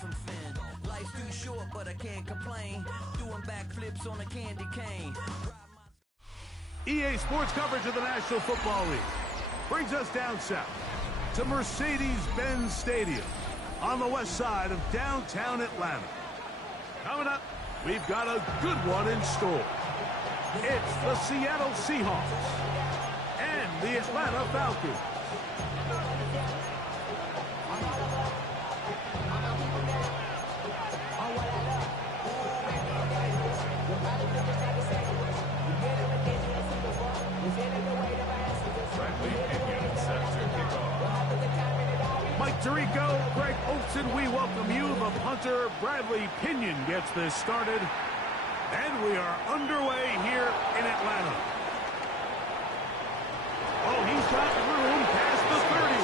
from Finn. Life's too short, but I can't complain. Doing backflips on a candy cane. EA Sports coverage of the National Football League brings us down south to Mercedes-Benz Stadium on the west side of downtown Atlanta. Coming up, we've got a good one in store. It's the Seattle Seahawks and the Atlanta Falcons. Mike Tirico, Greg Olson, we welcome you. The punter, Bradley Pinion, gets this started. And we are underway here in Atlanta. Oh, he's got room past the 30.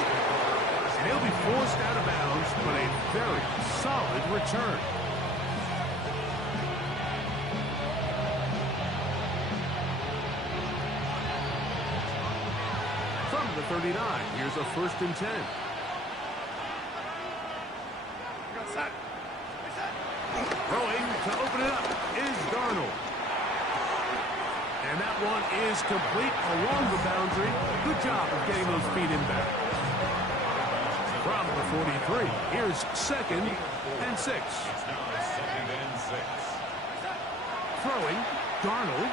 And he'll be forced out of bounds, but a very solid return. From the 39, here's a 1st and 10. Throwing to open it up is Darnold. And that one is complete along the boundary. Good job of getting those feet in back. From the 43, here's 2nd and 6. Throwing, Darnold.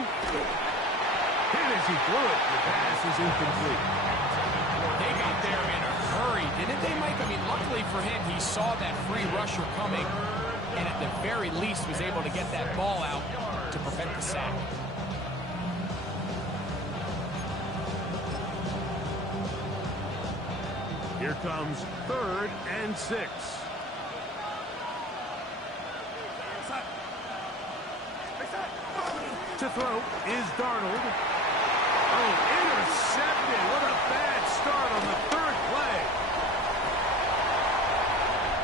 Hit as he threw it. The pass is incomplete. They got there in a hurry, didn't they, Mike? I mean, luckily for him, he saw that free rusher coming, and at the very least was able to get that ball out to prevent the sack. Here comes 3rd and 6. To throw is Darnold. Oh, intercepted. What a bad start on the 3rd play.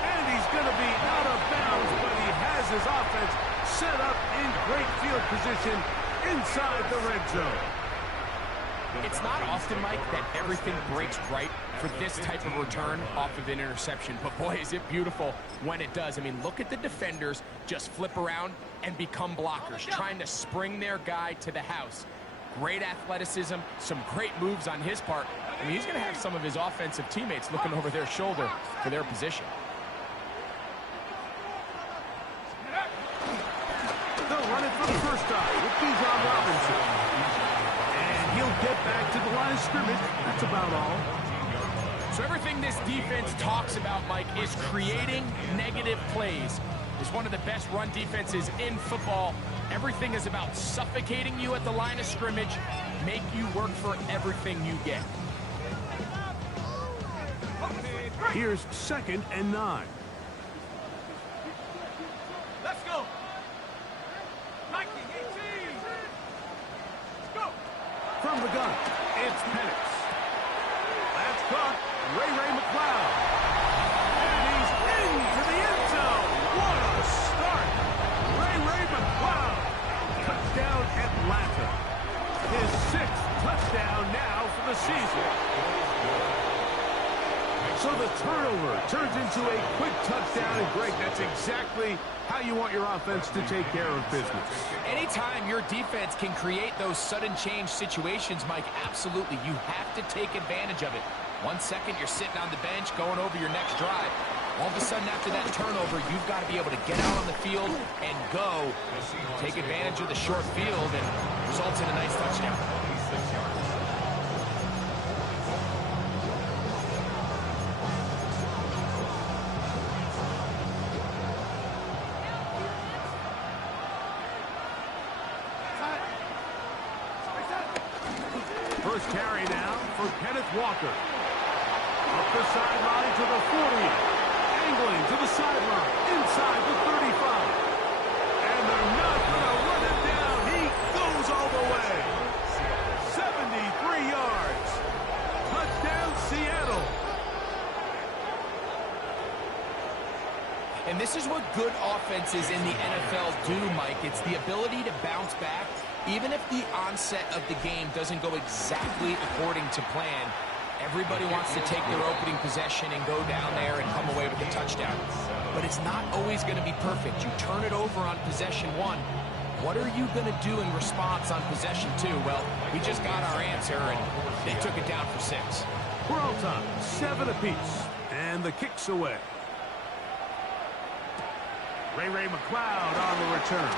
And he's going to be out of bounds, but he has his offense set up in great field position inside the red zone. It's not often, Mike, that everything breaks right for this type of return off of an interception. But, boy, is it beautiful when it does. I mean, look at the defenders just flip around and become blockers, trying to spring their guy to the house. Great athleticism, some great moves on his part. I mean, he's going to have some of his offensive teammates looking over their shoulder for their position. They'll run it for the first time with Bijan Robinson. And he'll get back to the line of scrimmage. That's about all. So everything this defense talks about, Mike, is creating negative plays. It's one of the best run defenses in football. Everything is about suffocating you at the line of scrimmage, make you work for everything you get. Here's 2nd and 9. Let's go. From the gun, it's Penix. That's caught. Ray McLeod. And he's into the end zone. What a start. Ray McLeod. Touchdown Atlanta. His 6th touchdown now for the season. So the turnover turns into a quick touchdown. And Greg, that's exactly how you want your offense to take care of business. Anytime your defense can create those sudden change situations, Mike, absolutely, you have to take advantage of it. 1 second, you're sitting on the bench, going over your next drive. All of a sudden, after that turnover, you've got to be able to get out on the field and go. Take advantage of the short field and results in a nice touchdown. First carry now for Kenneth Walker. Up the sideline to the 40. Angling to the sideline. Inside the 35. And they're not going to run it down. He goes all the way. 73 yards. Touchdown, Seattle. And this is what good offenses in the NFL do, Mike. It's the ability to bounce back, even if the onset of the game doesn't go exactly according to plan. Everybody wants to take their opening possession and go down there and come away with a touchdown. But it's not always going to be perfect. You turn it over on possession 1. What are you going to do in response on possession 2? Well, we just got our answer, and they took it down for 6. We're all time, 7 apiece, and the kick's away. Ray McLeod on the return.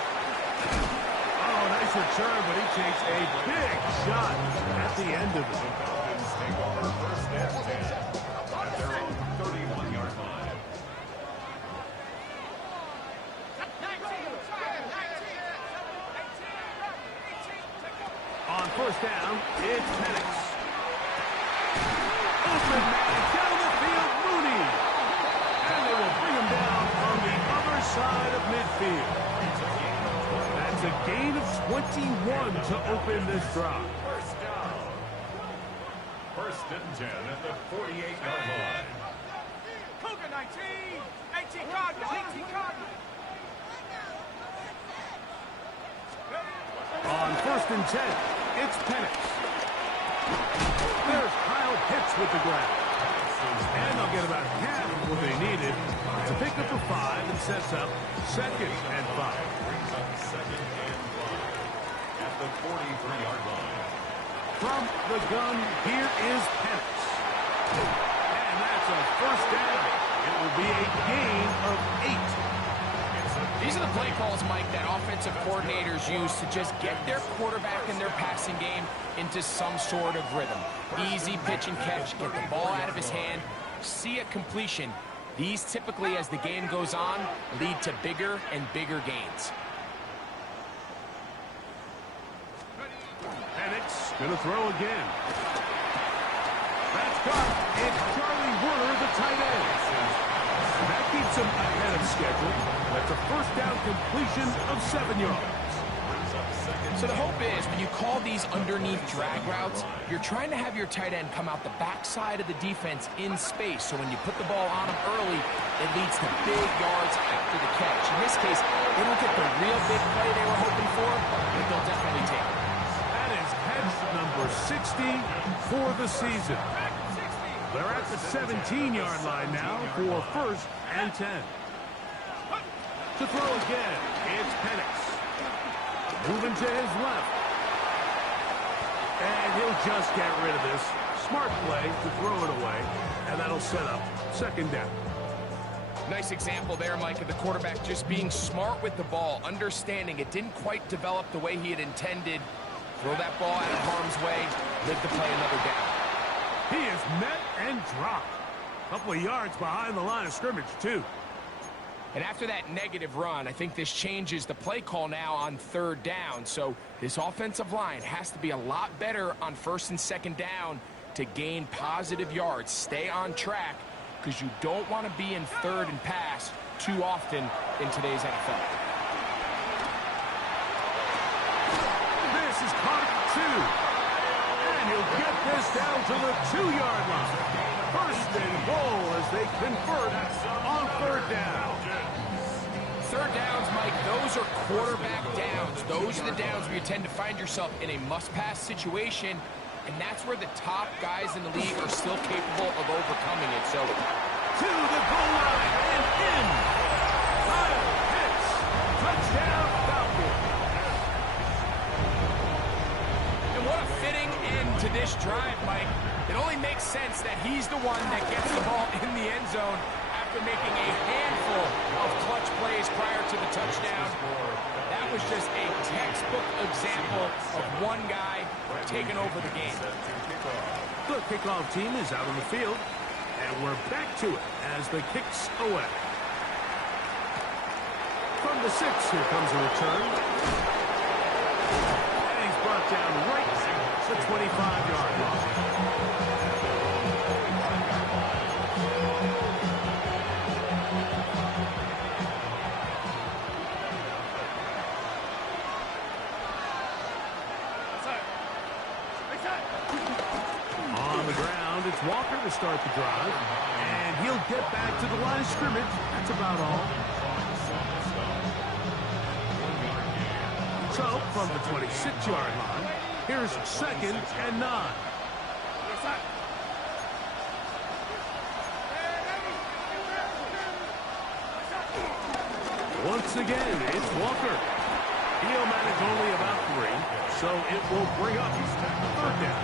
Oh, nice return, but he takes a big shot at the end of it. On first down, it's Penix. Open man down the field, Mooney. And they will bring him down on the other side of midfield. That's a gain of 21 to open this drive. First and 10 at the 48-yard line. Cougar 19, 18 Cardinals. On first and 10, it's Penix. There's Kyle Pitts with the grab. And they'll get about half of what they needed to pick up a 5 and sets up 2nd and 5. Second and 5 at the 43-yard line. From the gun, here is Penix. And that's a first down. It will be a gain of 8. These are the play calls, Mike, that offensive coordinators use to just get their quarterback and their passing game into some sort of rhythm. Easy pitch and catch, get the ball out of his hand, see a completion. These typically, as the game goes on, lead to bigger and bigger gains. Penix gonna throw again. That's caught. It's Charlie Werner, the tight end. That keeps him ahead of schedule. That's a first down completion of 7 yards. So the hope is when you call these underneath drag routes, you're trying to have your tight end come out the backside of the defense in space. So when you put the ball on him early, it leads to big yards after the catch. In this case, they don't get the real big play they were hoping for, but they'll definitely take it. That is catch number 60 for the season. They're at the 17-yard line now for first and 10. To throw again, it's Penix. Moving to his left. And he'll just get rid of this. Smart play to throw it away, and that'll set up 2nd down. Nice example there, Mike, of the quarterback just being smart with the ball, understanding it didn't quite develop the way he had intended. Throw that ball out of harm's way, live to play another down. He is met and dropped. A couple of yards behind the line of scrimmage, too. And after that negative run, I think this changes the play call now on 3rd down. So this offensive line has to be a lot better on 1st and 2nd down to gain positive yards. Stay on track because you don't want to be in 3rd and pass too often in today's NFL. This is caught at 2. And he'll get this down to the 2-yard line. First and goal as they convert on 3rd down. 3rd downs, Mike, those are quarterback downs. Those are the downs where you tend to find yourself in a must-pass situation, and that's where the top guys in the league are still capable of overcoming it. So, to the goal line and in. Kyle Pitts. Touchdown, Falcons. And what a fitting end to this drive, Mike. It only makes sense that he's the one that gets the ball in the end zone after making a handful of clutch plays prior to the touchdown. That was just a textbook example of one guy taking over the game. The kickoff team is out on the field, and we're back to it as the kick's away. From the 6, here comes a return. And he's brought down right at the 25-yard line. It's Walker to start the drive, and he'll get back to the line of scrimmage. That's about all. So, from the 26-yard line, here's 2nd and 9. Once again, it's Walker. He'll manage only about 3, so it will bring up 3rd down.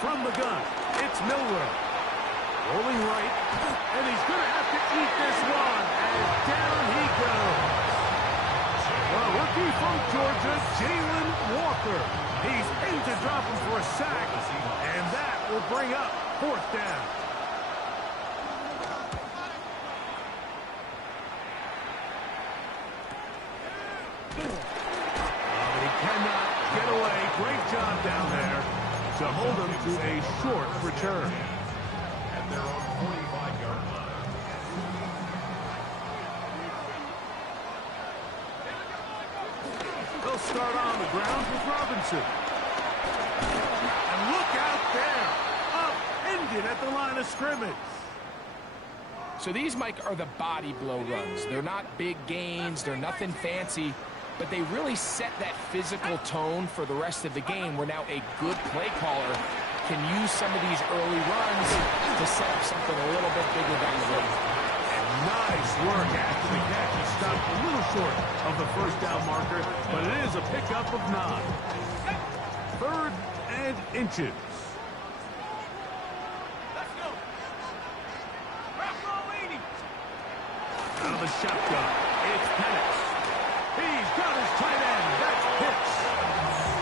From the gun, it's Milrow. Rolling right, and he's going to have to eat this one, and down he goes. The rookie from Georgia, Jalen Walker. He's in to drop him for a sack, and that will bring up 4th down. But he cannot get away. Great job down there to hold him to a short return. At their own 45-yard line. They'll start on the ground with Robinson. And look out there. Upended at the line of scrimmage. So these, Mike, are the body blow runs. They're not big gains. They're nothing fancy. But they really set that physical tone for the rest of the game where now a good play caller can use some of these early runs to set up something a little bit bigger down the road. And nice work after the catch. He stopped a little short of the 1st down marker, but it is a pickup of 9. 3rd and inches. Let's go. Out of the shotgun, it's Penix. He's got his tight end. That's Pitts.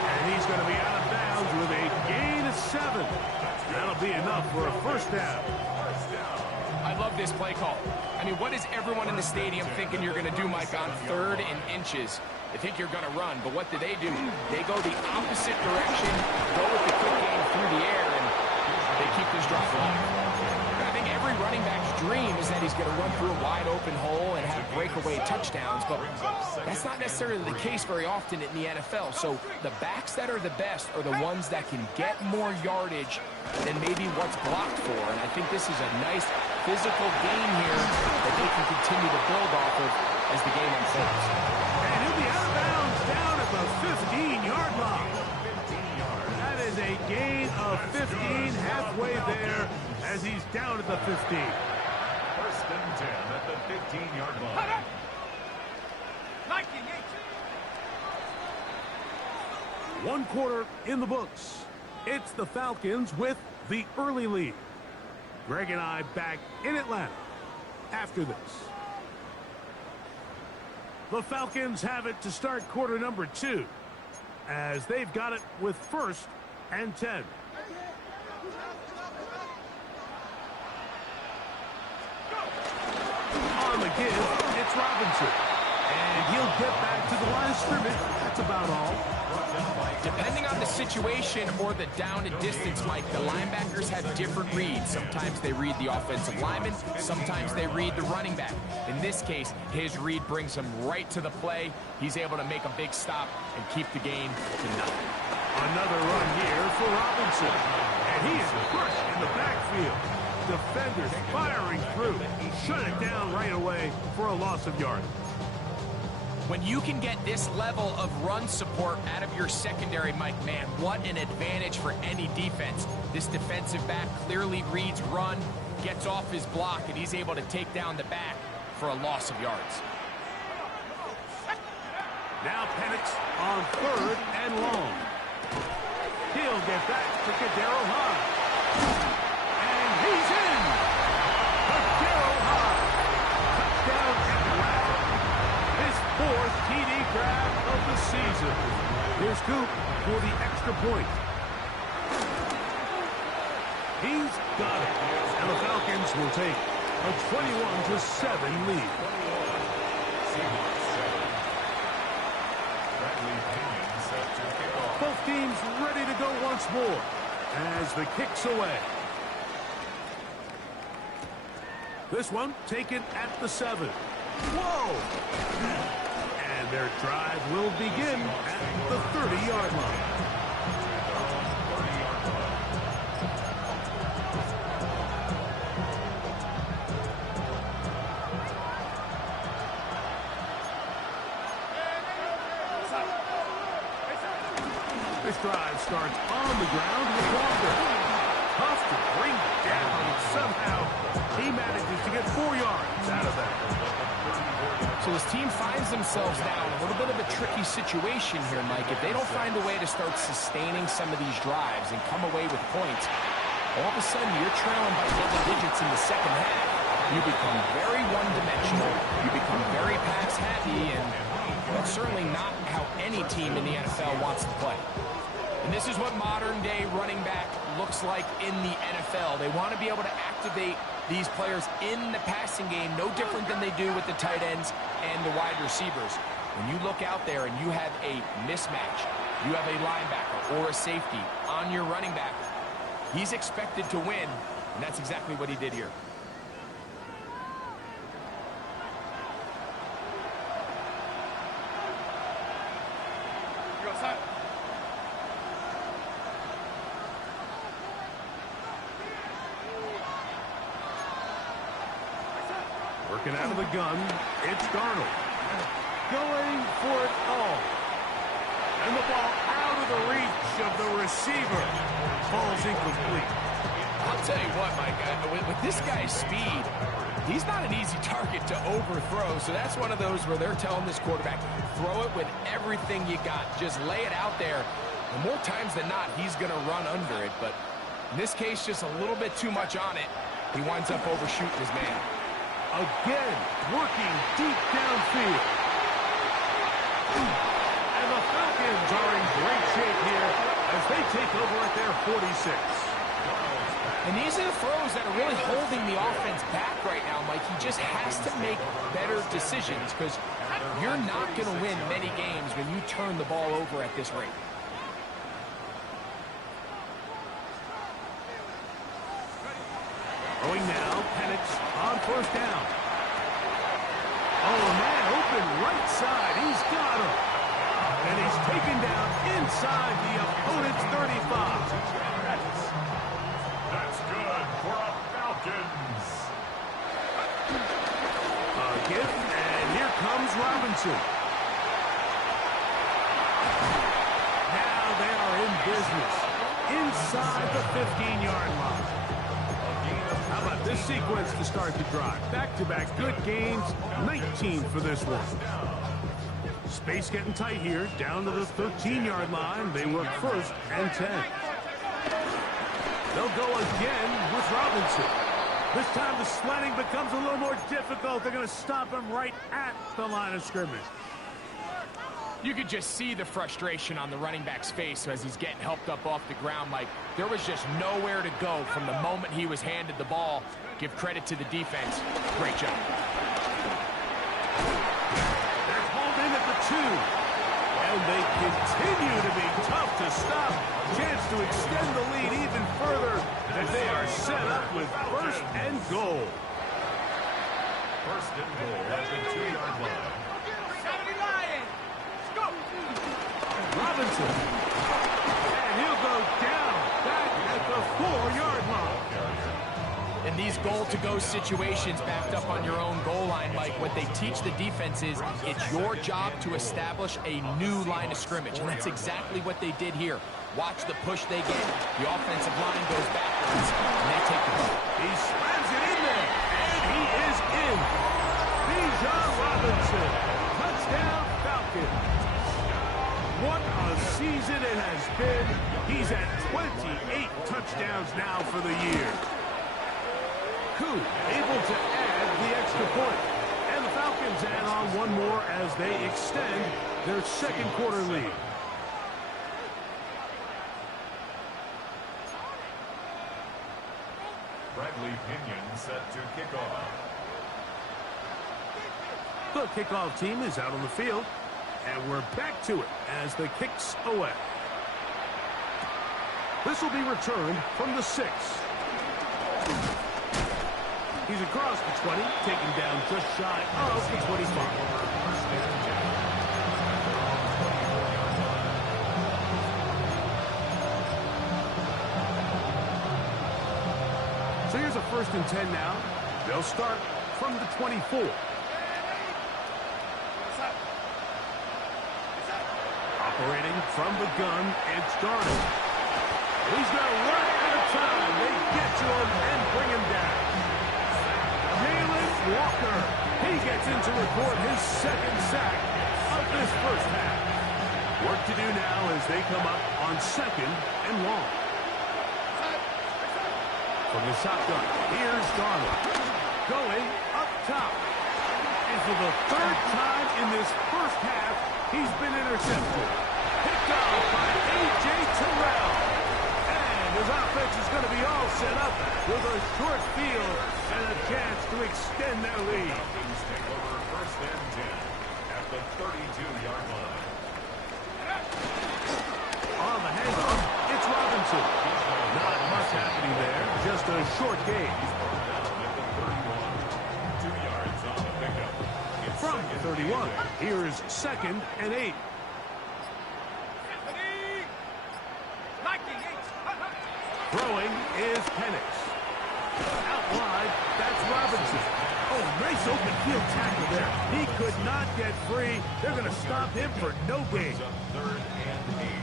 And he's going to be out of bounds with a gain of 7. That'll be enough for a 1st down. I love this play call. I mean, what is everyone in the stadium thinking you're going to do, Mike, on 3rd and inches? They think you're going to run, but what do? They go the opposite direction, go with the quick game through the air, and they keep this drive alive. I think every running back's dream is that he's going to run through a wide open hole and have breakaway touchdowns, but that's not necessarily the case very often in the NFL. So the backs that are the best are the ones that can get more yardage than maybe what's blocked for, and I think this is a nice physical game here that they can continue to build off of as the game unfolds. And he'll be out of bounds down at the 15-yard line. That is a gain of 15 halfway there as he's down at the 15. 1st and 10 at the 15-yard line. 1 quarter in the books. It's the Falcons with the early lead. Greg and I back in Atlanta after this. The Falcons have it to start quarter number 2 as they've got it with 1st and 10. On the give, it's Robinson. And he'll get back to the line of scrimmage. That's about all. Depending on the situation or the down and distance, Mike, the linebackers have different reads. Sometimes they read the offensive lineman. Sometimes they read the running back. In this case, his read brings him right to the play. He's able to make a big stop and keep the gain to nothing. Another run here for Robinson. And he is crushed in the backfield. Defenders firing through. He shut it down right away for a loss of yardage. When you can get this level of run support out of your secondary, Mike, man, what an advantage for any defense. This defensive back clearly reads run, gets off his block, and he's able to take down the back for a loss of yards. Now Penix on 3rd and long. He'll get back to Kadero High. And he's in! Kadero High. Touchdown Atlanta. His 4th TD grab of the season. Here's Coop for the extra point. He's got it. And the Falcons will take a 21-7 lead. Both teams ready to go once more as the kick's away. This one taken at the 7. Whoa! And their drive will begin at the 30-yard line. This drive starts on the ground with Walker. Tough to bring down, and somehow he manages to get 4 yards out of that. So this team finds themselves now in a little bit of a tricky situation here, Mike. If they don't find a way to start sustaining some of these drives and come away with points, all of a sudden you're trailing by double digits in the second half. You become very one-dimensional, you become very pass-happy, and that's certainly not how any team in the NFL wants to play. And this is what modern-day running back looks like in the NFL. They want to be able to activate these players in the passing game, no different than they do with the tight ends and the wide receivers. When you look out there and you have a mismatch, you have a linebacker or a safety on your running back, he's expected to win, and that's exactly what he did here. Working out of the gun, it's Darnold. Going for it all. And the ball out of the reach of the receiver. Falls incomplete. I'll tell you what, Mike, with this guy's speed, he's not an easy target to overthrow. So that's one of those where they're telling this quarterback, throw it with everything you got. Just lay it out there. And more times than not, he's going to run under it. But in this case, just a little bit too much on it. He winds up overshooting his man. Again, working deep downfield. And the Falcons are in great shape here as they take over at their 46. And these are the throws that are really holding the offense back right now, Mike. He just has to make better decisions because you're not going to win many games when you turn the ball over at this rate. Going now, Penix on first down. Oh, man, open right side. He's got him. And he's taken down inside the opponent's 35. That's good for a Falcons. Again, and here comes Robinson. Now they are in business inside the 15-yard line. How about this sequence to start the drive? Back-to-back good gains, 19 for this one. Space getting tight here, down to the 13-yard line. They work first and 10. They'll go again with Robinson. This time the sledding becomes a little more difficult. They're going to stop him right at the line of scrimmage. You could just see the frustration on the running back's face as he's getting helped up off the ground. Like, there was just nowhere to go from the moment he was handed the ball. Give credit to the defense. Great job. They're hauled in at the 2. And they continue to be tough to stop. Chance to extend the lead even further as they are set up with first and goal. First and goal at the 2-yard line. Robinson. And he'll go down back at the 4-yard line. In these goal-to-go situations backed up on your own goal line, Mike, what they teach the defense is it's your job to establish a new line of scrimmage, and that's exactly what they did here. Watch the push they get. The offensive line goes backwards, and they take the ball. He slams it in there, and he is in. Bijan Robinson. Touchdown, Falcons. What a season it has been. He's at 28 touchdowns now for the year. Koo able to add the extra point. And the Falcons add on one more as they extend their second quarter lead. Bradley Pinion set to kick off. The kickoff team is out on the field. And we're back to it as the kick's away. This will be returned from the 6. He's across the 20, taken down just shy of the 25. So here's a 1st and 10 now. They'll start from the 24. Operating from the gun, it's Darnold. He's going to run out of time. They get to him and bring him down. Jalen Walker. He gets in to record his second sack of this first half. Work to do now as they come up on 2nd and long. From the shotgun, here's Darnold. Going up top. And for the 3rd time in this first half, he's been intercepted. Picked off by A.J. Terrell. And his offense is going to be all set up with a short field and a chance to extend their lead. Falcons take over 1st and 10 at the 32-yard line. On the handoff, it's Robinson. Not much happening there, just a short gain. From 31, here's 2nd and 8. Throwing is Penix. Out wide, that's Robinson. Oh, nice open field tackle there. He could not get free. They're going to stop him for no gain.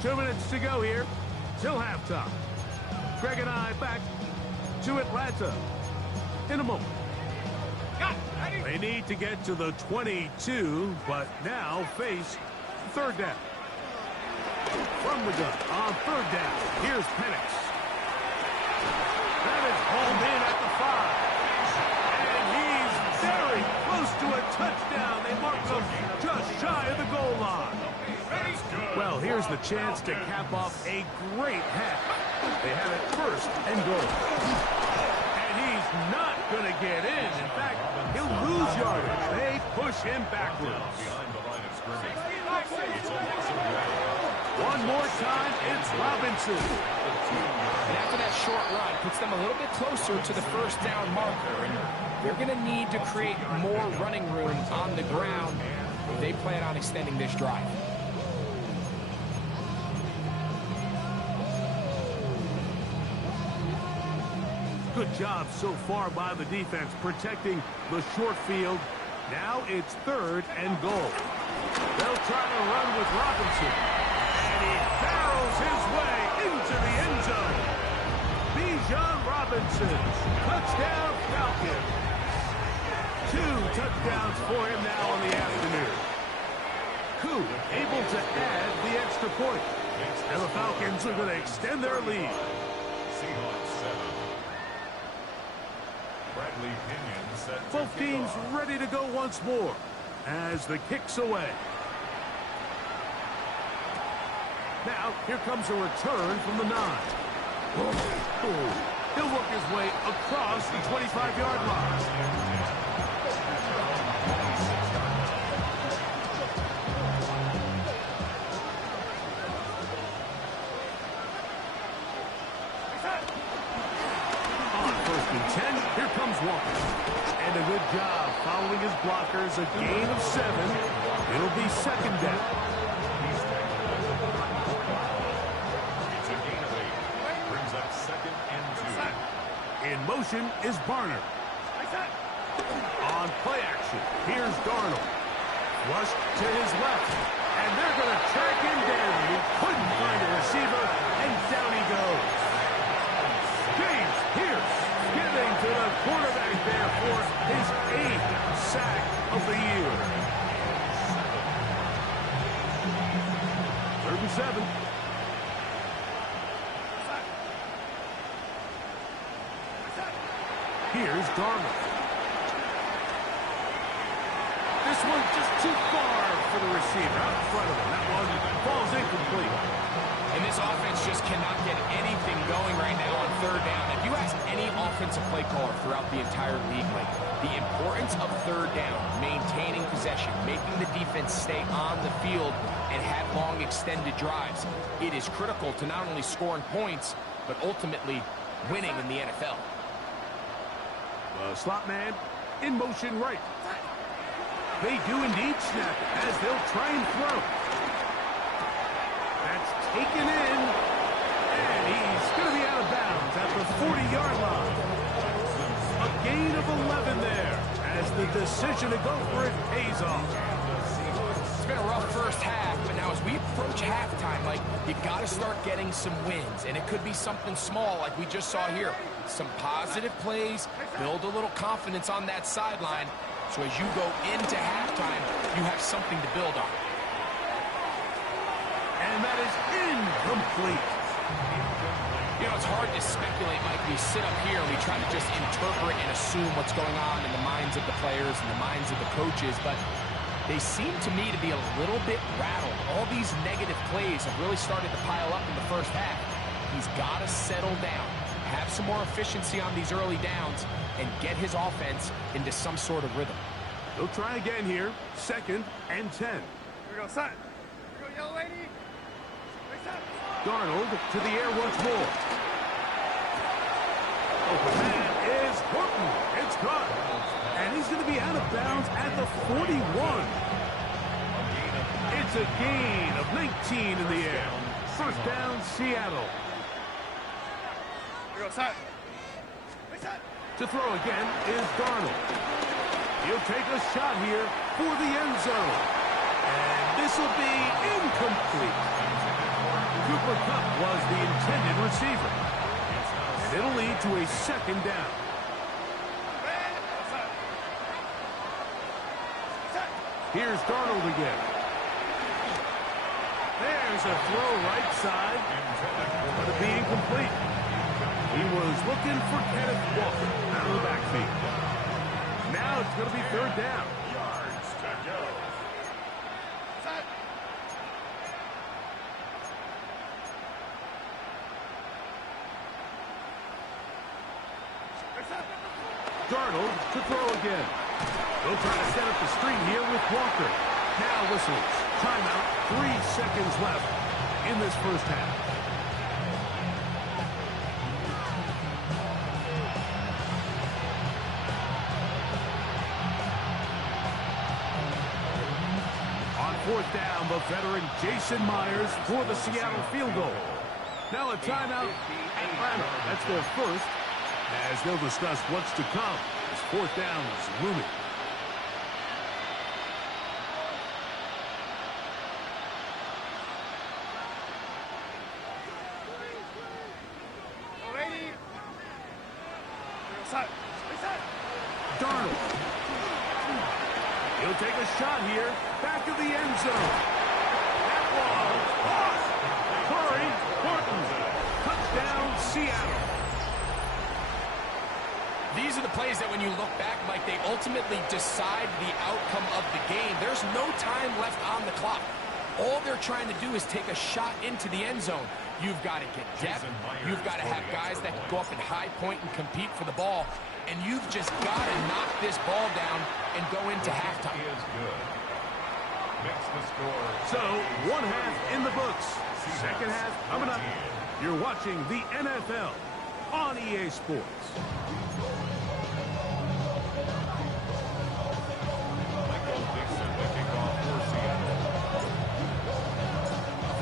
2 minutes to go here. Till halftime. Greg and I back to Atlanta in a moment. They need to get to the 22, but now face 3rd down. From the gun on 3rd down, here's Penix. That is hauled in at the 5. And he's very close to a touchdown. They mark him just shy of the goal line. Well, here's the chance to cap off a great half. They have it 1st and goal. And he's not going to get in. In fact, he'll lose yardage. They push him backwards. One more time, it's Robinson. And after that short run, puts them a little bit closer to the 1st down marker. And they're going to need to create more running room on the ground if they plan on extending this drive. Good job so far by the defense protecting the short field. Now it's 3rd and goal. They'll try to run with Robinson. And he barrels his way into the end zone. Bijan Robinson. Touchdown Falcons. 2 touchdowns for him now in the afternoon. Koo able to add the extra point. And the Falcons are going to extend their lead. Seahawks 7. Bradley Pinion set. Both teams ready to go once more as the kick's away. Now, here comes a return from the 9. He'll work his way across the 25-yard line. On 1st and 10, here comes Walker. And a good job following his blockers, a gain of 7. It'll be 2nd down. It's a gain of 8. Brings up 2nd and 2. In motion is Barner. On play action, here's Darnold. Flushed to his left. And they're going to track him down. He couldn't find a receiver, and down he goes. James Pierce getting to the quarterback there for his 8th sack of the year. 3rd and 7. Here's Darnold. This one just too far for the receiver. Out in front of him. That one falls incomplete. And this offense just cannot get anything going right now on 3rd down. If you ask any offensive play caller throughout the entire league, like the importance of 3rd down, maintaining possession, making the defense stay on the field and have long extended drives, it is critical to not only scoring points, but ultimately winning in the NFL. The slot man in motion right. They do indeed snap it as they'll try and throw. That's taken in. And he's going to be out of bounds at the 40-yard line. A gain of 11 there as the decision to go for it pays off. been a rough first half, but now as we approach halftime, like, you got to start getting some wins, and it could be something small like we just saw here. Some positive plays, build a little confidence on that sideline, so as you go into halftime, you have something to build on. And that is incomplete. You know, it's hard to speculate, Mike. We sit up here and we try to just interpret and assume what's going on in the minds of the players and the minds of the coaches, but they seem to me to be a little bit rattled. All these negative plays have really started to pile up in the first half. He's got to settle down, have some more efficiency on these early downs, and get his offense into some sort of rhythm. He'll try again here. 2nd and 10. Here we go, son. Here we go, yellow lady. Darnold to the air once more. Open man is Horton. It's caught. And he's going to be out of bounds at the 41. It's a gain of 19 in the air. First down, Seattle. Here we go, son. To throw again is Darnold. He'll take a shot here for the end zone. And this will be incomplete. Cooper Kupp was the intended receiver. And it'll lead to a 2nd down. Here's Darnold again. There's a throw right side, but it being complete. He was looking for Kenneth Walker out of the backfield. Now it's going to be 3rd down. Yards to go. Darnold to throw again. They'll try to set up the screen here with Walker. Now whistles. Timeout. 3 seconds left in this first half. On 4th down, the veteran Jason Myers for the Seattle field goal. Now a timeout. Atlanta. That's their first, as they'll discuss what's to come as 4th down is looming. Darnold. He'll take a shot here. Back to the end zone. That was caught. Corey Horton. Touchdown, Seattle. These are the plays that when you look back, Mike, they ultimately decide the outcome of the game. There's no time left on the clock. All they're trying to do is take a shot into the end zone. You've got to get depth. You've got to have guys that can go up and high point and compete for the ball. And you've just got to knock this ball down and go into halftime. So, 1 half in the books. 2nd half coming up. You're watching the NFL on EA Sports.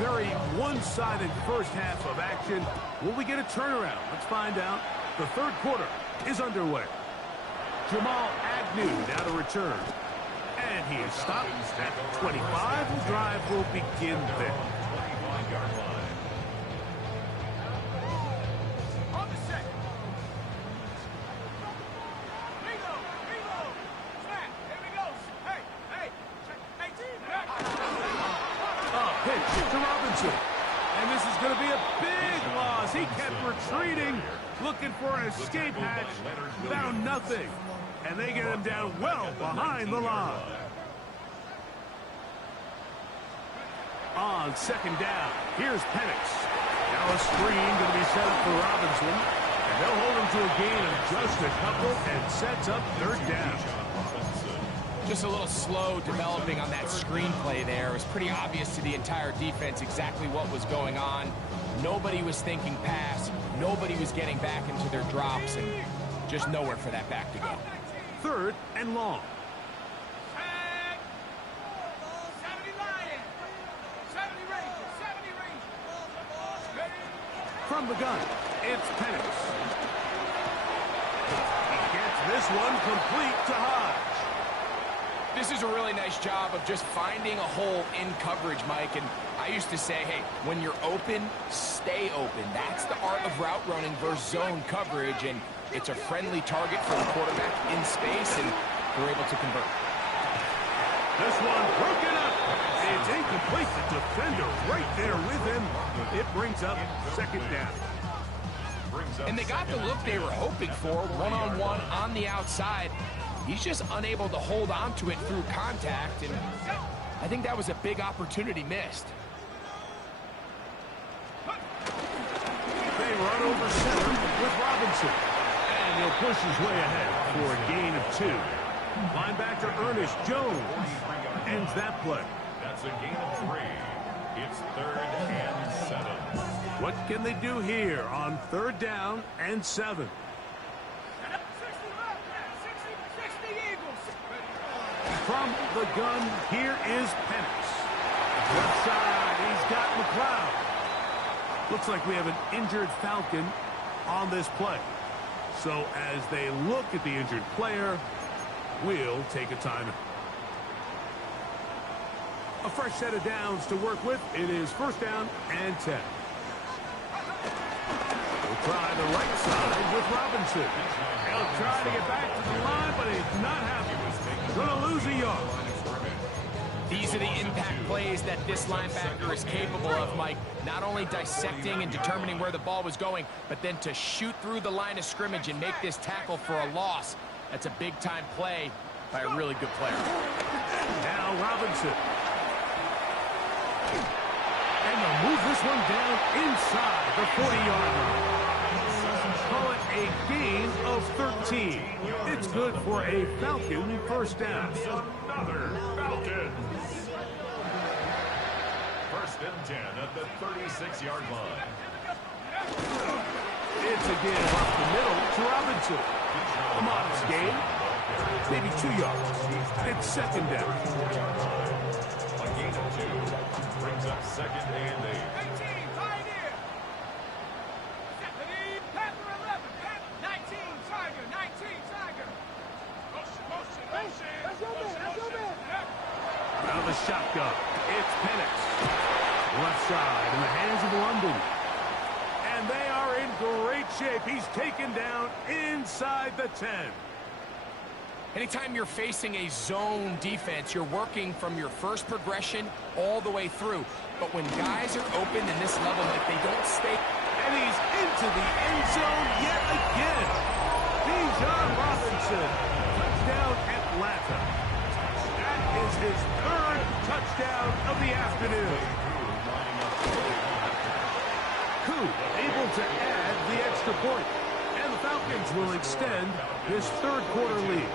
Very one-sided first half of action. Will we get a turnaround? Let's find out. The 3rd quarter is underway. Jamal Agnew now to return. And he is stopped at 25. The drive will begin there. On the set. Bingo, bingo. Snap. Here we go. Hey. Check. 18. Pitch to Robinson. And this is going to be a big loss. He kept retreating, looking for an escape hatch. Found nothing. And they get him down well behind the line. On 2nd down, here's Penix. Now a screen going to be set up for Robinson. And they'll hold him to a gain of just a couple and sets up 3rd down. Just a little slow developing on that screenplay there. It was pretty obvious to the entire defense exactly what was going on. Nobody was thinking pass. Nobody was getting back into their drops, and just nowhere for that back to go. 3rd and long. 70 Lions. 70 Rangers. 70 Rangers. From the gun, it's Penix. He gets this one complete to Hodge. This is a really nice job of just finding a hole in coverage, Mike. And I used to say, hey, when you're open, stay open. That's the art of route running versus zone coverage. And it's a friendly target for the quarterback in space, and they're able to convert. This one broken up. It's incomplete. The defender right there with him. It brings up second down. And they got the look they were hoping for, one-on-one on the outside. He's just unable to hold on to it through contact, and I think that was a big opportunity missed. They run over center with Robinson. And he'll push his way ahead for a gain of 2. Linebacker Ernest Jones ends that play. That's a gain of 3. It's 3rd and 7. What can they do here on 3rd down and 7? 60 Eagles. From the gun, here is Penix. Left side, he's got McLeod. Looks like we have an injured Falcon on this play. So as they look at the injured player, we'll take a timeout. A fresh set of downs to work with. It is 1st down and 10. We'll try the right side with Robinson. He'll try to get back to the line, but he's not happy. Going to lose a yard. These are the impact plays that this linebacker is capable of, Mike. Not only dissecting and determining where the ball was going, but then to shoot through the line of scrimmage and make this tackle for a loss. That's a big-time play by a really good player. Now Robinson. And they'll move this one down inside the 40-yard line. Call it a gain of 13. It's good for a Falcon 1st down. Another Falcons. 1st and 10 at the 36-yard line. It's a give up the middle to Robinson. A modest gain. Maybe 2 yards. It's 2nd down. A gain of 2 brings up 2nd and 8. 18, Pioneer. Panther 11, 19, Tiger, 19, Tiger. Motion. Out of the shotgun. It's Penix. Left side in the hands of London. And they are in great shape. He's taken down inside the 10. Anytime you're facing a zone defense, you're working from your first progression all the way through. But when guys are open in this level, like they don't stay. And he's into the end zone yet again. Bijan Robinson. Touchdown Atlanta. That is his 3rd touchdown of the afternoon. Koo able to add the extra point. And the Falcons will extend this 3rd quarter lead.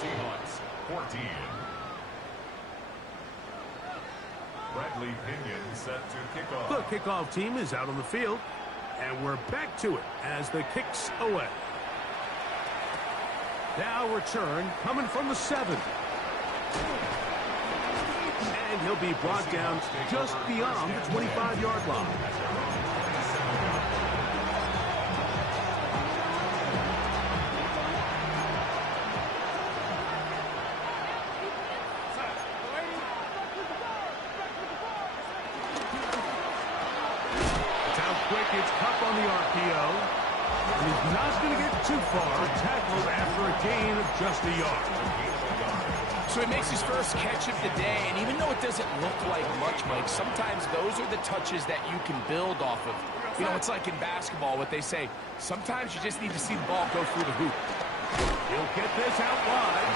Seahawks 14. Bradley Pinion set to kick off. The kickoff team is out on the field. And we're back to it as the kick's away. Now return coming from the 7. And he'll be brought down just beyond the 25-yard line. It's Cup on the RPO. And he's not going to get too far. Tackled after a gain of just a yard. So he makes his first catch of the day, and even though it doesn't look like much, Mike, sometimes those are the touches that you can build off of. You know, it's like in basketball, what they say, sometimes you just need to see the ball go through the hoop. He'll get this out wide.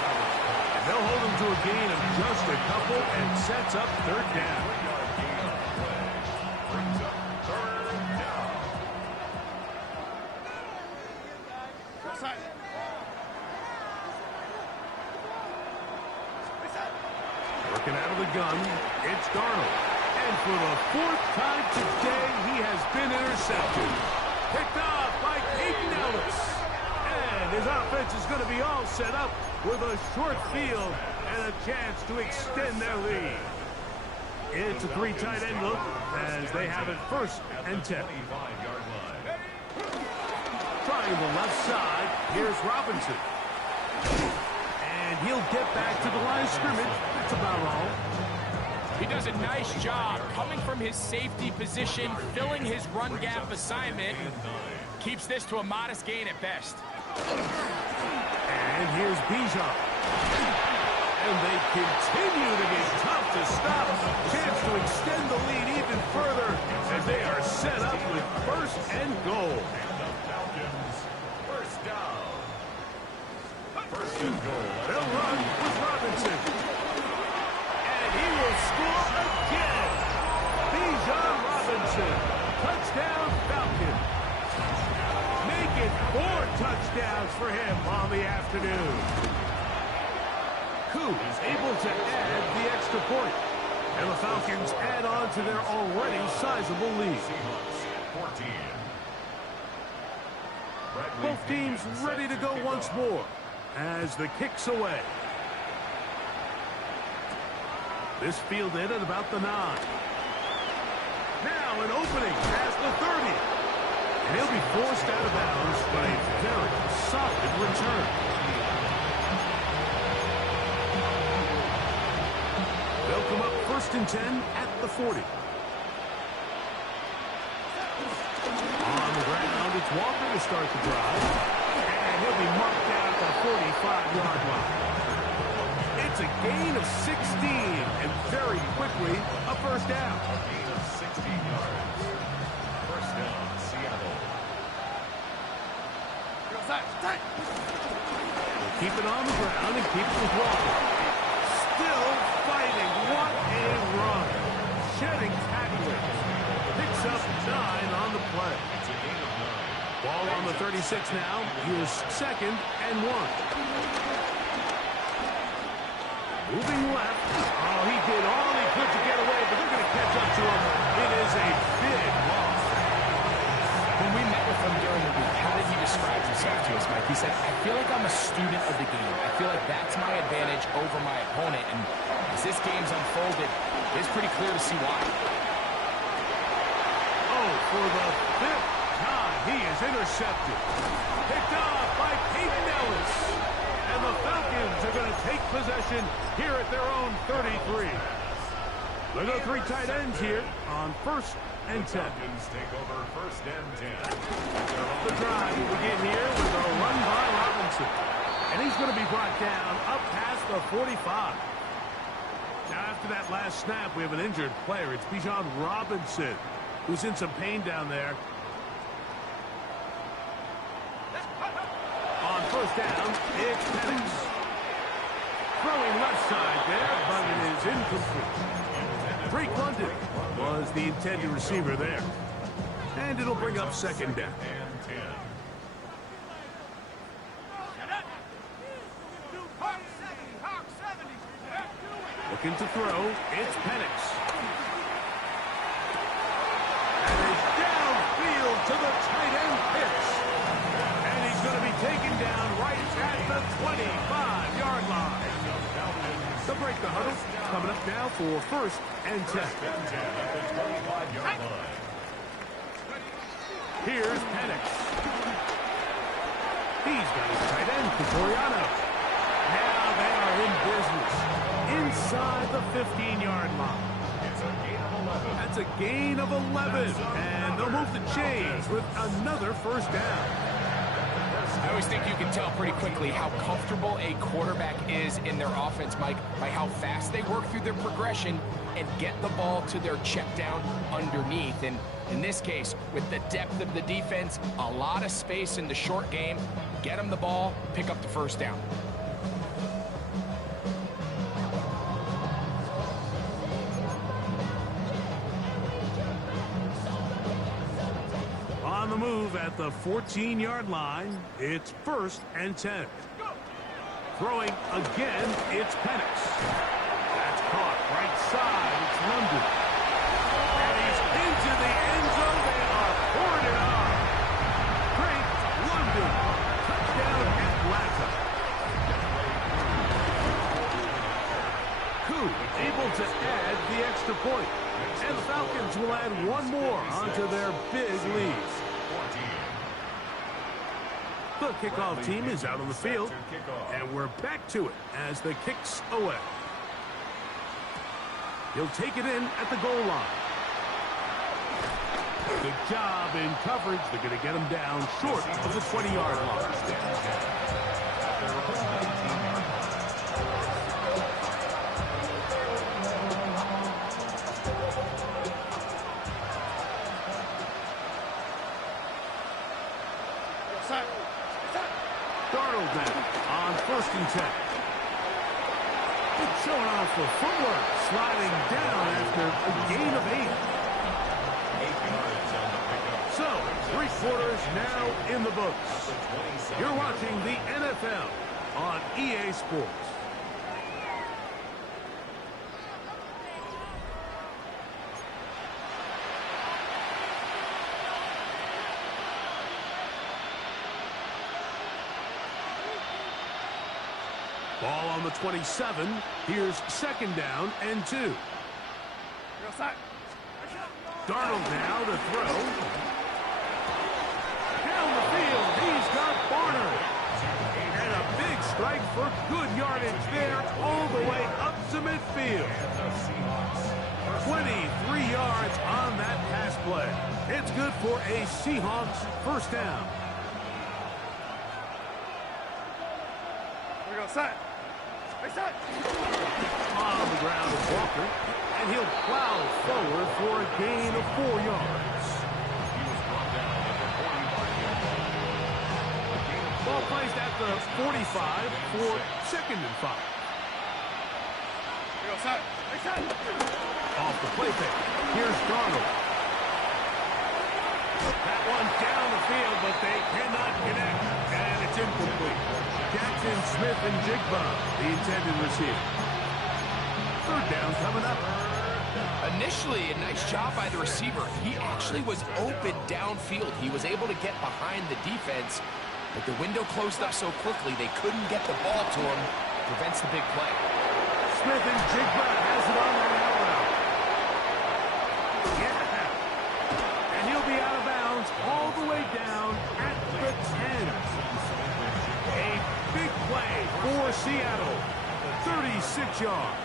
And they'll hold him to a gain of just a couple and sets up 3rd down. Working out of the gun, it's Darnold. And for the 4th time today, he has been intercepted. Picked off by Peyton Ellis. And his offense is going to be all set up with a short field and a chance to extend their lead. It's a 3 tight end look as they have it 1st and 10. Trying the left side, here's Robinson. And he'll get back to the line of scrimmage. That's about all. He does a nice job coming from his safety position, filling his run gap assignment. Keeps this to a modest gain at best. And here's Bijan. And they continue to be tough to stop. Chance to extend the lead even further as they are set up with first and goal. First down. First and goal. They'll run with Robinson. And he will score again. Bijan Robinson. Touchdown Falcons. Make it 4 touchdowns for him on the afternoon. Koo is able to add the extra point. And the Falcons add on to their already sizable lead. 14. Both teams ready to go once more as the kick's away. This fielded at about the 9. Now an opening past the 30. And he'll be forced out of bounds by a very solid return. They'll come up first and 10 at the 40. On the ground, it's Walker to start the drive. And he'll be marked down at the 45-yard line. It's a gain of 16, and very quickly, a first down. A gain of 16 yards. First down, Seattle. They'll keep it on the ground and keep it with Walker. Still fighting. What a run. Shedding tacklers. Picks up 9 on the play. It's a gain of 9. Ball on the 36 now. Here's second and 1. Moving left. Oh, he did all he could to get away, but they're going to catch up to him. It is a big loss. When we met with him during the week, how did he describe himself to us, Mike? He said, I feel like I'm a student of the game. I feel like that's my advantage over my opponent. And as this game's unfolded, it's pretty clear to see why. Oh, for the 5th time, he is intercepted. Picked off by Peyton Ellis. And the Falcons are going to take possession here at their own 33. They go 3 tight ends here on first and 10. Falcons take over first and 10. The drive will begin here with a run by Robinson. And he's going to be brought down up past the 45. Now, after that last snap, we have an injured player. It's Bijan Robinson, who's in some pain down there. On first down, it's Penix. Throwing left side there, but it is incomplete. Drake London was the intended receiver there. And it'll bring up second down. And 10. Looking to throw, it's Penix. And it's downfield to the tight end Pitts. And he's going to be taken down right at the 25-yard line. They'll break the huddle. Coming up now for first and 10. Here's Penix. He's got his tight end, Catoriano. Now they are in business. Inside the 15-yard line. It's a gain of 11. That's a gain of 11. And they'll move the chains with another first down. I always think you can tell pretty quickly how comfortable a quarterback is in their offense, Mike, by how fast they work through their progression and get the ball to their check down underneath. And in this case, with the depth of the defense, a lot of space in the short game, get them the ball, pick up the first down. On the move at the 14-yard line, it's first and 10. Throwing again, it's Penix. That's caught right side, it's London. And he's into the end zone. They are pouring it on. Drake London. Touchdown Atlanta. Koo able to add the extra point. And the Falcons will add one more onto their big lead. The kickoff team is out on the field, and we're back to it as the kick's away. He'll take it in at the goal line. Good job in coverage. They're going to get him down short of the 20-yard line. Darnold now on 1st and 10. It's showing off for footwork, sliding down after a gain of 8. So, 3 quarters now in the books. You're watching the NFL on EA Sports. Ball on the 27. Here's 2nd down and 2. Darnold now to throw. Down the field, he's got Barner. And a big strike for good yardage there all the way up to midfield. 23 yards on that pass play. It's good for a Seahawks 1st down. On the ground is Walker, and he'll plow forward for a gain of 4 yards. Ball placed at the 45 for 2nd and 5. Off the play fake. Here's Darnold. That one down the field, but they cannot connect, and it's incomplete. Jackson, Smith, and Jigba, the intended receiver. 3rd down coming up. Initially, a nice job by the receiver. He actually was open downfield. He was able to get behind the defense, but the window closed up so quickly they couldn't get the ball to him. Prevents the big play. Smith and Jigba has it on the out route. Yeah. And he'll be out of bounds all the way down at the 10. A big play for Seattle. 36 yards.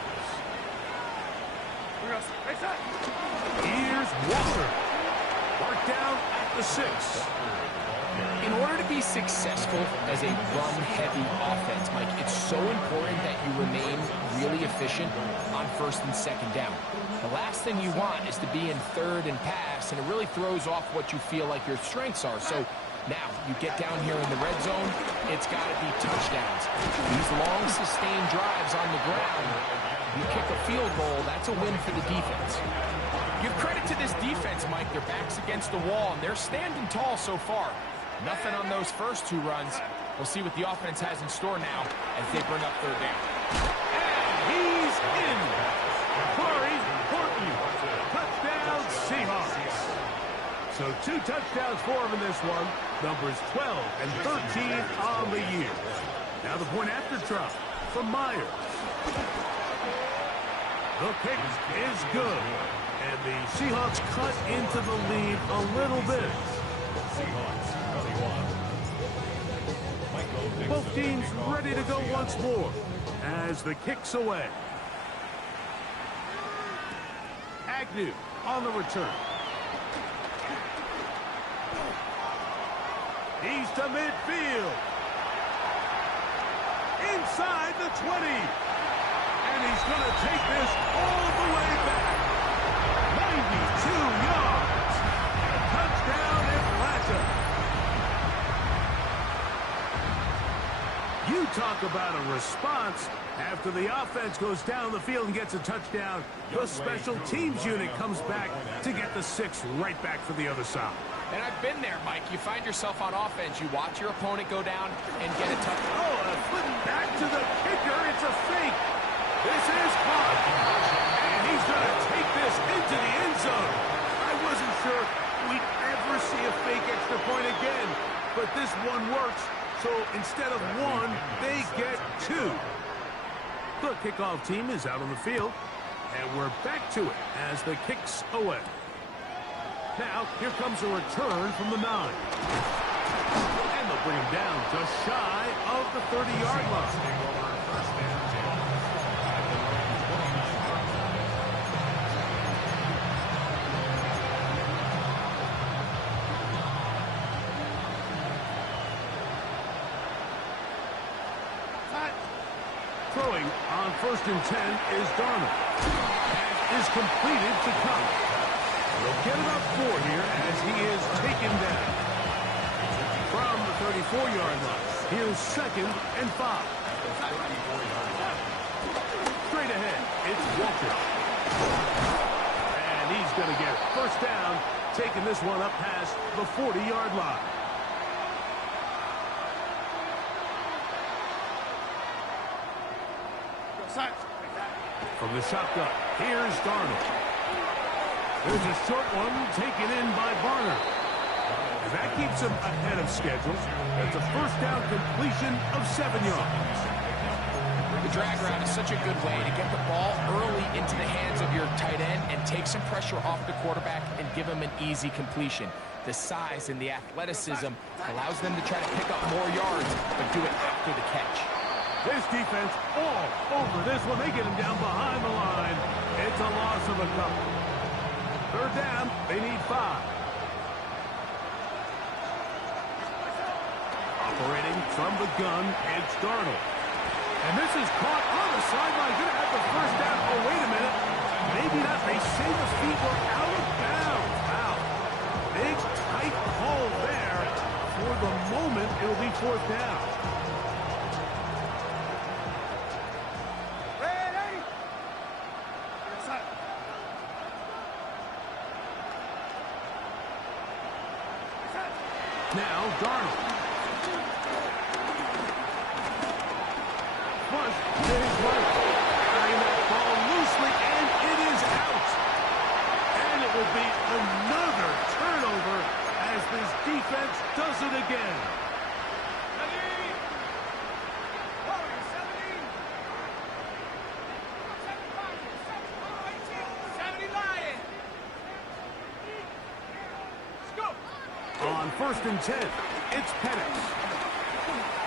Here's Walker. Marked down at the 6. In order to be successful as a run-heavy offense, Mike, it's so important that you remain really efficient on 1st and 2nd down. The last thing you want is to be in 3rd and pass, and it really throws off what you feel like your strengths are. So now you get down here in the red zone, it's got to be touchdowns. These long, sustained drives on the ground, you kick a field goal, that's a win for the defense. Give credit to this defense, Mike. Their back's against the wall, and they're standing tall so far. Nothing on those first 2 runs. We'll see what the offense has in store now as they bring up 3rd down. And he's in. Corey Horton. Touchdown, Seahawks. So 2 touchdowns for him in this one. Numbers 12 and 13 on the year. Now the point after try from Myers. The kick is good. And the Seahawks cut into the lead a little bit. Both teams ready to go once more as the kick's away. Agnew on the return. He's to midfield. Inside the 20. And he's going to take this all the way back. 92 yards. Touchdown Atlanta. You talk about a response. After the offense goes down the field and gets a touchdown, the special teams unit comes back to get the 6 right back for the other side. And I've been there, Mike. You find yourself on offense. You watch your opponent go down and get a touchdown. Oh, flipping back to the kicker. It's a fake. This is caught. And he's going to take this into the end zone. I wasn't sure we'd ever see a fake extra point again, but this one works. So instead of 1, they get 2. The kickoff team is out on the field, and we're back to it as the kick's away. Now, here comes a return from the 9. And they'll bring him down just shy of the 30-yard line. First and 10. At their own 29-yard line. Throwing on 1st and 10 is Darnold. Is completed to Cup. He'll get about 4 here as he is taken down. From the 34-yard line, here's 2nd and 5. Straight ahead, it's Walker. And he's going to get it. First down, taking this one up past the 40-yard line. From the shotgun, here's Darnold. There's a short one taken in by Barner. And that keeps him ahead of schedule. That's a first down completion of 7 yards. The drag route is such a good way to get the ball early into the hands of your tight end and take some pressure off the quarterback and give him an easy completion. The size and the athleticism allows them to try to pick up more yards, but do it after the catch. This defense all over this one. They get him down behind the line. It's a loss of a couple. Third down, they need 5. Operating from the gun, it's Darnold. And this is caught on the sideline. Going to have the first down. Oh, wait a minute. Maybe not. They say the feet were out of bounds. Wow. Big, tight call there. For the moment, it'll be 4th down. Now, Darnold. Flush to his right. Carrying that ball loosely, and it is out. And it will be another turnover as this defense does it again. 1st and 10. It's Penix.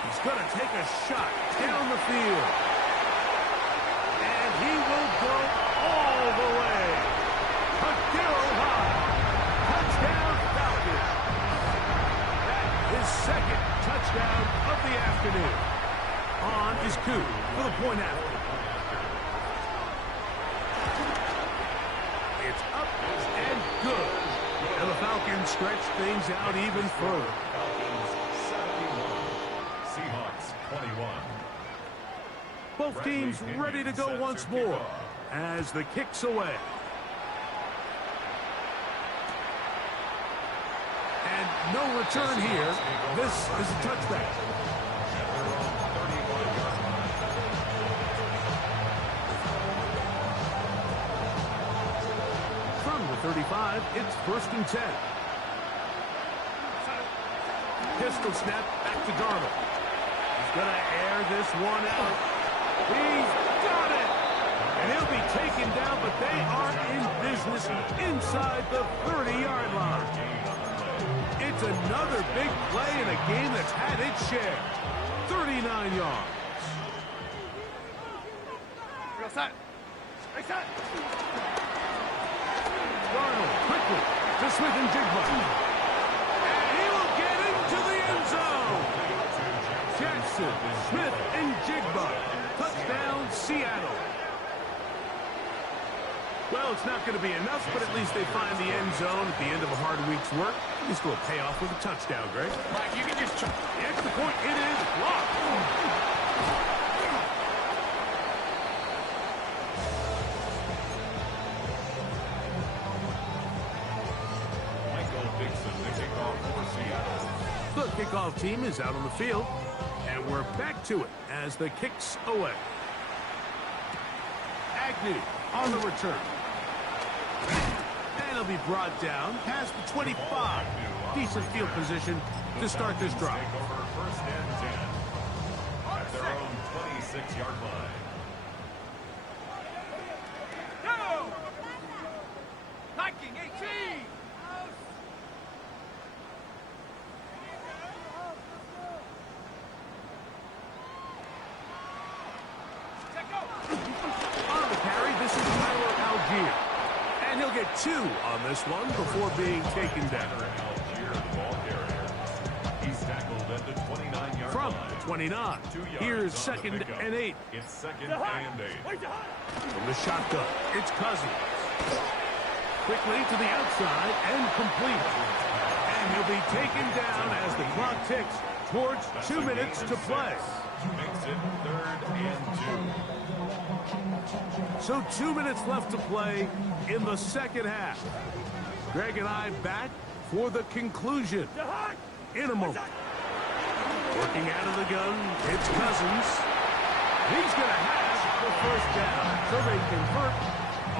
He's going to take a shot down the field. And he will go all the way. Hideo high. Touchdown Falcons. That is 2nd touchdown of the afternoon. On is Koo for the point after. It's up and good. And the Falcons stretch things out even further. Falcons 71. Seahawks 21. Both teams ready to go once more as the kick's away. And no return here. This is a touchback. From the 35, it's 1st and 10. Pistol snap back to Darnold. He's going to air this one out. He's got it! And he'll be taken down, but they are in business inside the 30-yard line. It's another big play in a game that's had its share. 39 yards. Darnold quickly to Smith and Jigba. And he will get into the end zone. Jackson, Smith, and Jigba. Touchdown, Seattle. Well, it's not going to be enough, but at least they find the end zone at the end of a hard week's work. At least will pay off with a touchdown, Greg. Mike, you can just... The extra point, it is blocked. The kickoff team is out on the field, and we're back to it as the kick's away. Agnew on the return. And he'll be brought down past the 25. Decent field position to start this drive. First and 10 at their own 26-yard line. Go! Viking 18! 2 on this one before being taken down. Algier, the ball carrier. He's tackled at the 29-yard From line. the 29, 2 yards here's on the 2nd pickup. and 8. It's 2nd and 8. From the shotgun, it's Cousins. Quickly to the outside and complete. And he'll be taken down as the clock ticks towards 2 minutes to play. Makes it 3rd and 2. So 2 minutes left to play in the second half. Greg and I back for the conclusion in a moment. Working out of the gun, it's Cousins. He's going to have the first down. So they convert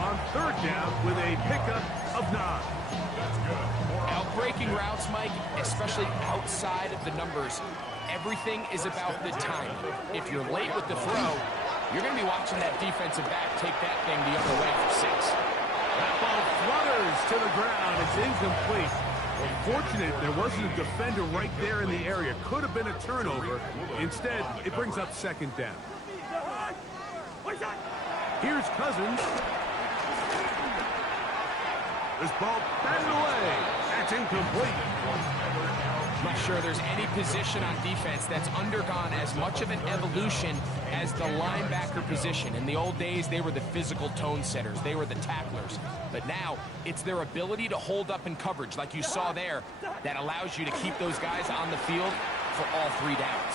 on 3rd down with a pickup of 9. That's good. Now, breaking routes, Mike, especially outside of the numbers, everything is about the time. If you're late with the throw, you're going to be watching that defensive back take that thing the other way for 6. That ball flutters to the ground. It's incomplete. Fortunate there wasn't a defender right there in the area. Could have been a turnover. Instead, it brings up 2nd down. Here's Cousins. This ball batted away. That's incomplete. I'm not sure there's any position on defense that's undergone as much of an evolution as the linebacker position. In the old days, they were the physical tone setters. They were the tacklers. But now, it's their ability to hold up in coverage, like you saw there, that allows you to keep those guys on the field for all 3 downs.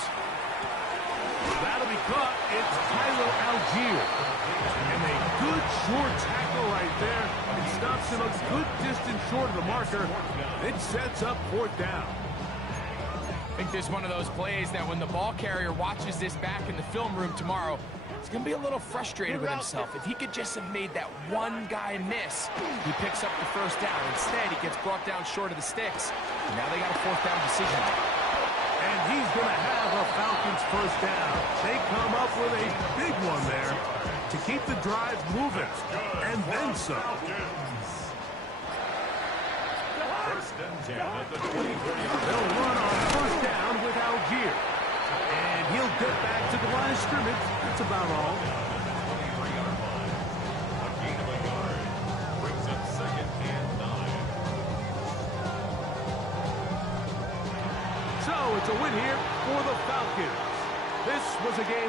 That'll be caught. It's Tyler Algier. And a good short tackle right there. It stops him a good distance short of the marker. It sets up 4th down. I think this is one of those plays that when the ball carrier watches this back in the film room tomorrow, he's going to be a little frustrated with himself. If he could just have made that one guy miss, he picks up the first down. Instead, he gets brought down short of the sticks. And now they got a 4th down decision. And he's going to have a Falcons first down. They come up with a big one there to keep the drive moving. And then some. First and 10 at the 23-yard They'll run on first down with Algier. And he'll get back to the line of scrimmage. That's about all. 23-yard line. A gain of a yard. Brings up 2nd and 9. So it's a win here for the Falcons. This was a game where